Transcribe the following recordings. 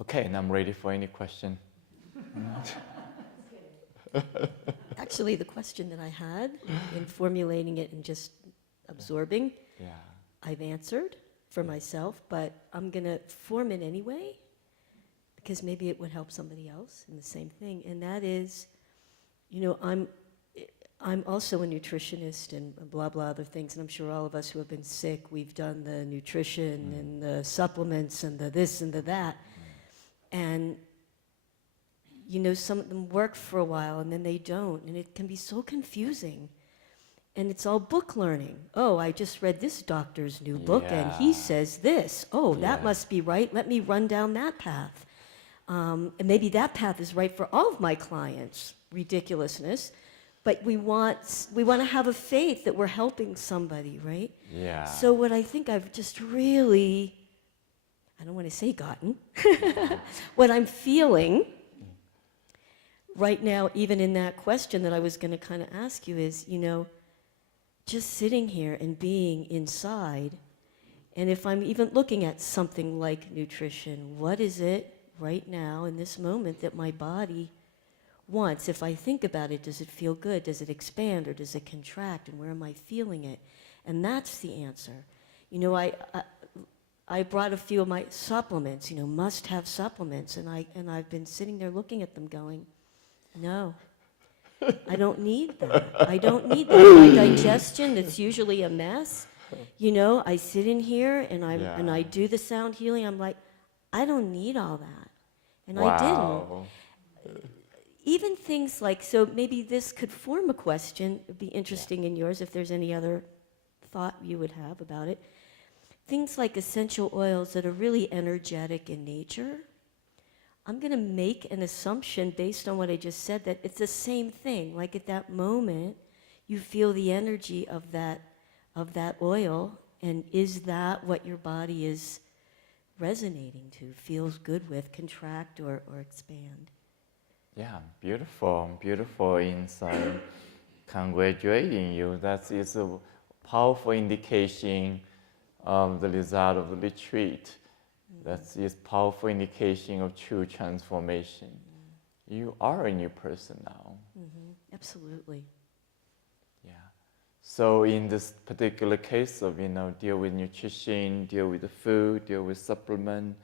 Okay, and I'm ready for any question. Actually, the question that I had in formulating it and just absorbing, Yeah. I've answered for myself, but I'm going to form it anyway because maybe it would help somebody else in the same thing. And that is, you know, I'm also a nutritionist and blah, blah, other things. And I'm sure all of us who have been sick, we've done the nutrition and the supplements and the this and the that. And, you know, some of them work for a while and then they don't. And it can be so confusing. And it's all book learning. Oh, I just read this doctor's new book and he says this. Oh, that must be right. Let me run down that path. And maybe that path is right for all of my clients. Ridiculousness. But we want to have a faith that we're helping somebody, right? Yeah. So what I think I've just really, I don't want to say gotten, what I'm feeling right now, even in that question that I was going to kind of ask you is, you know, just sitting here and being inside, and if I'm even looking at something like nutrition, what is it right now in this moment that my body wants? If I think about it, does it feel good? Does it expand or does it contract? And where am I feeling it? And that's the answer. You know, I brought a few of my supplements, you know, must-have supplements, and I've been sitting there looking at them going, no, I don't need that. I don't need that. My digestion, that's usually a mess. You know, I sit in here and I do the sound healing. I'm like, I don't need all that. And I didn't. Even things like, so maybe this could form a question. It'd be interesting in yours if there's any other thought you would have about it. Things like essential oils that are really energetic in nature. I'm going to make an assumption based on what I just said that it's the same thing. Like at that moment, you feel the energy of that oil, and is that what your body is resonating to, feels good with, contract or expand? Yeah, beautiful insight. Congratulating you. That is a powerful indication of the result of the retreat. That is powerful indication of true transformation. You are a new person now. Absolutely. Yeah. So in this particular case of, deal with nutrition, deal with the food, deal with supplement,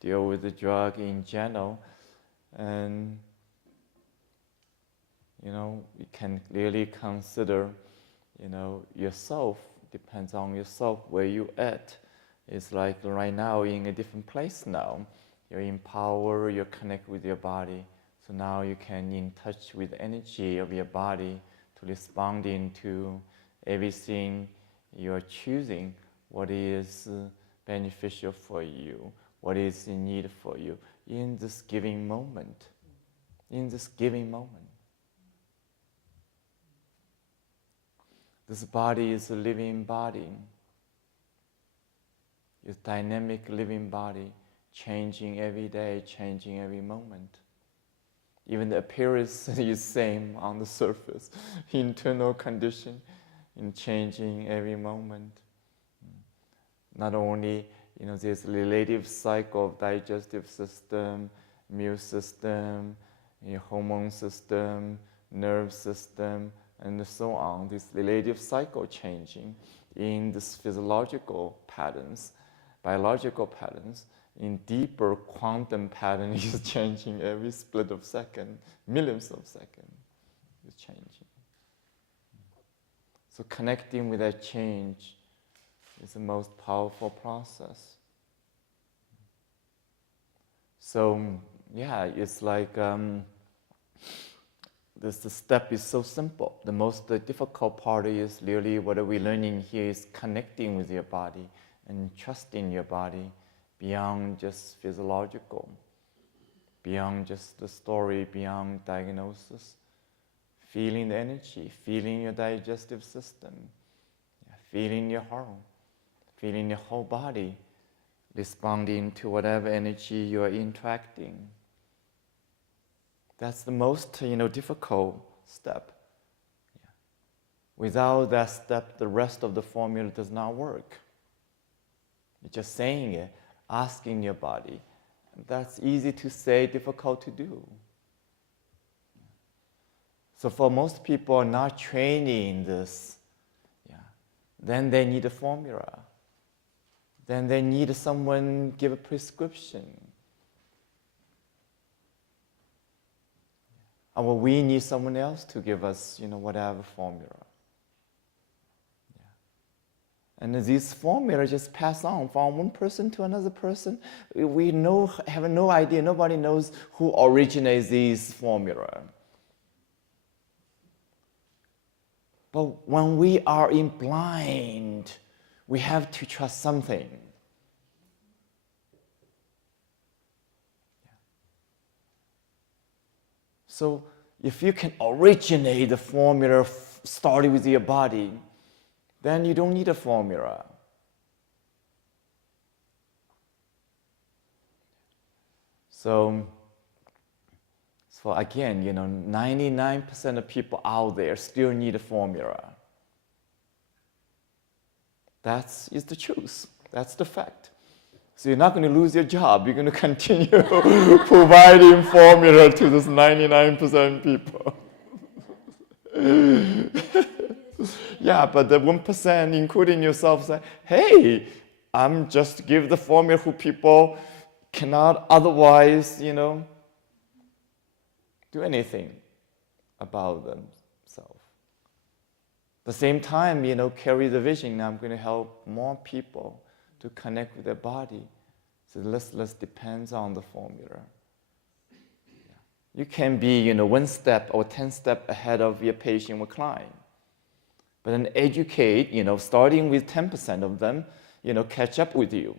deal with the drug in general, and you can really consider, yourself, depends on yourself, where you at. It's like right now you're in a different place now. You're in power, you connect with your body. So now you can in touch with the energy of your body to respond into everything you're choosing, what is beneficial for you, what is in need for you in this giving moment. In this giving moment. This body is a living body. It's a dynamic living body, changing every day, changing every moment. Even the appearance is same on the surface. Internal condition in changing every moment. Not only, there's a relative cycle of digestive system, immune system, hormone system, nerve system, and so on. This relative cycle changing in this physiological patterns, biological patterns, in deeper quantum pattern is changing every split of second, millions of seconds is changing. So connecting with that change is the most powerful process. So yeah, it's like the step is so simple. The most difficult part is really what we're learning here is connecting with your body and trusting your body beyond just physiological, beyond just the story, beyond diagnosis. Feeling the energy, feeling your digestive system, feeling your heart, feeling your whole body, responding to whatever energy you are interacting. That's the most, difficult step. Yeah. Without that step, the rest of the formula does not work. You're just saying it, asking your body, That's easy to say, difficult to do. So for most people not training in this, then they need a formula. Then they need someone give a prescription. Or we need someone else to give us, whatever formula. And these formulas just pass on from one person to another person. We have no idea. Nobody knows who originates these formula. But when we are in blind, we have to trust something. So if you can originate the formula starting with your body, then you don't need a formula. So again, 99% of people out there still need a formula. That is the truth. That's the fact. So you're not going to lose your job. You're going to continue providing formula to those 99% people. Yeah, but the 1%, including yourself, say, hey, I'm just give the formula who people cannot otherwise, do anything about themselves. At the same time, carry the vision. I'm going to help more people to connect with their body. So less depends on the formula. You can be, 1 step or 10 steps ahead of your patient or client. But then educate, starting with 10% of them, catch up with you.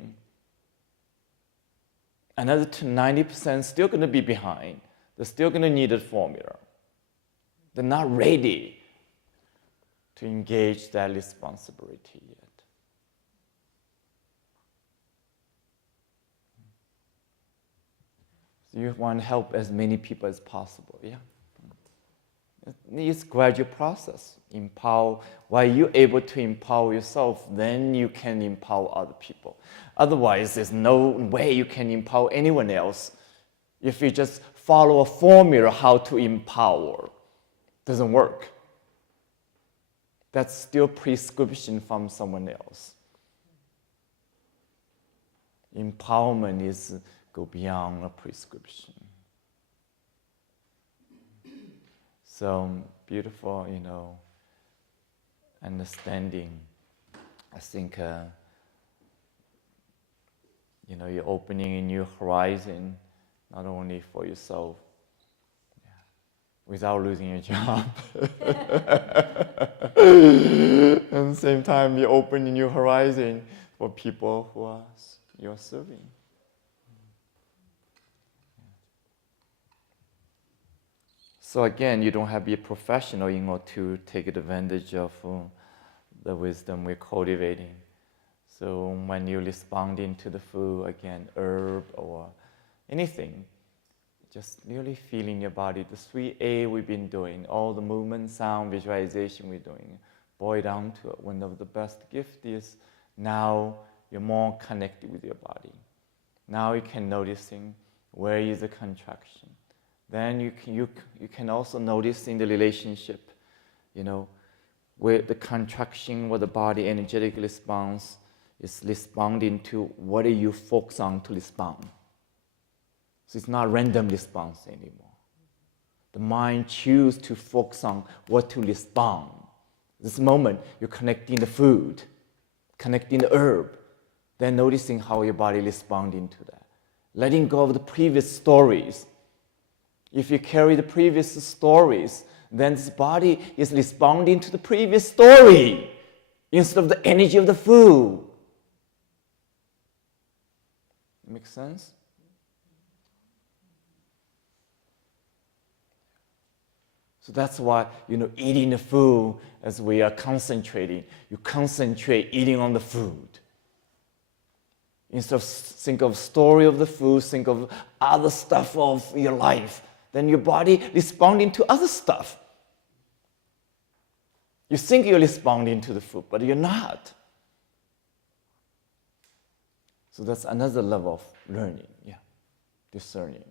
Another 90% still going to be behind. They're still going to need a formula. They're not ready to engage that responsibility yet. So you want to help as many people as possible, It's a gradual process. Empower. While you're able to empower yourself, then you can empower other people. Otherwise, there's no way you can empower anyone else. If you just follow a formula how to empower, doesn't work. That's still prescription from someone else. Empowerment is go beyond a prescription. So beautiful, understanding. I think, you're opening a new horizon, not only for yourself, without losing your job. At the same time, you open a new horizon for people who you're serving. So again, you don't have to be a professional in order to take advantage of the wisdom we're cultivating. So when you're responding to the food, again, herb or anything, just really feeling your body. The 3A we've been doing, all the movement, sound, visualization we're doing, boil down to it. One of the best gifts is now you're more connected with your body. Now you can noticing where is the contraction. Then you can also notice in the relationship, where the contraction, where the body energetic response is responding to what do you focus on to respond. So it's not random response anymore. The mind chooses to focus on what to respond. This moment, you're connecting the food, connecting the herb, then noticing how your body responding to that. Letting go of the previous stories. If you carry the previous stories, then this body is responding to the previous story instead of the energy of the food. Make sense? So that's why, eating the food as we are concentrating, you concentrate eating on the food. Instead of think of story of the food, think of other stuff of your life. Then your body responding to other stuff. You think you're responding to the food, but you're not. So that's another level of learning, discerning.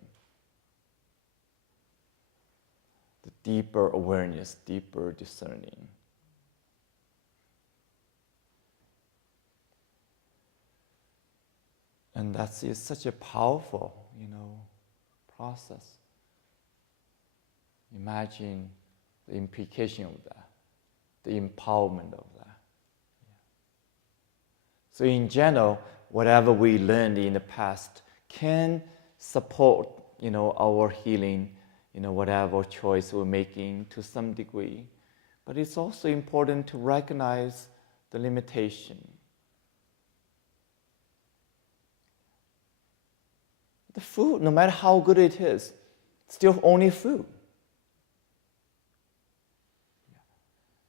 The deeper awareness, deeper discerning. And that's is such a powerful, process. Imagine the implication of that, the empowerment of that. So in general, whatever we learned in the past can support, our healing, whatever choice we're making to some degree. But it's also important to recognize the limitation. The food, no matter how good it is, still only food.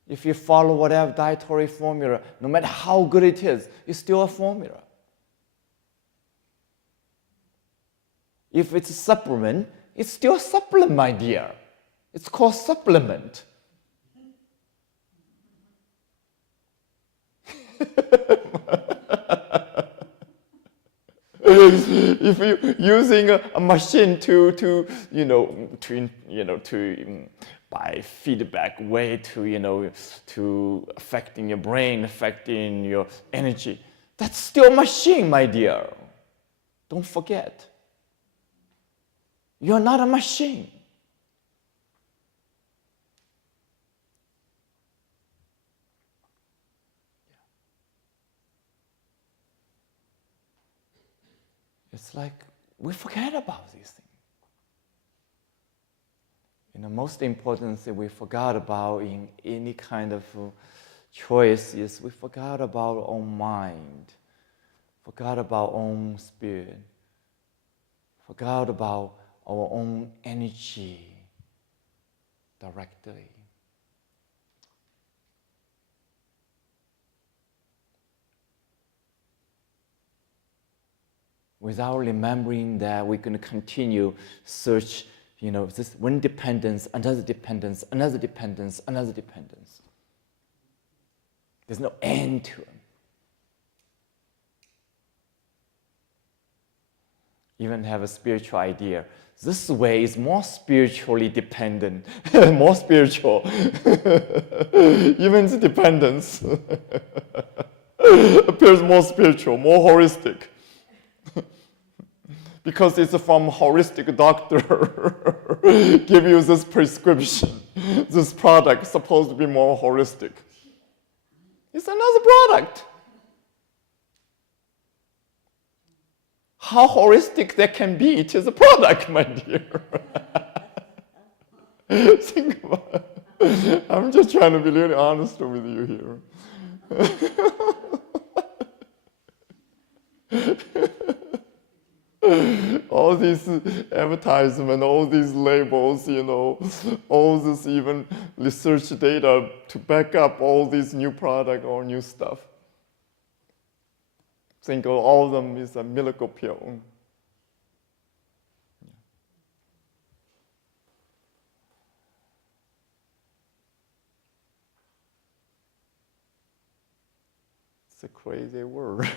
If you follow whatever dietary formula, no matter how good it is, it's still a formula. If it's a supplement, it's still a supplement, my dear. It's called supplement. If you're using a machine to by feedback way to affecting your brain, affecting your energy, that's still a machine, my dear. Don't forget. You're not a machine. It's like we forget about these things. Most important thing we forgot about in any kind of choice is we forgot about our own mind, forgot about our own spirit, forgot about our own energy directly. Without remembering that, we're going to continue search, this one dependence, another dependence, another dependence, another dependence. There's no end to it. Even have a spiritual idea. This way is more spiritually dependent, more spiritual. Even the dependence appears more spiritual, more holistic. Because it's from a holistic doctor give you this prescription, this product supposed to be more holistic. It's another product. How holistic that can be, it is a product, my dear. Think about it. I'm just trying to be really honest with you here. All these advertisements, all these labels, all this even research data to back up all these new product or new stuff. Think of all of them is a miracle pill. It's a crazy word.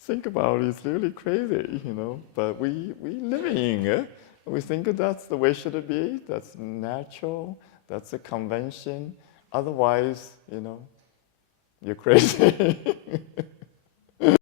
Think about it, it's really crazy, but we living it. We think that's the way it should be, that's natural, that's a convention. Otherwise, you're crazy.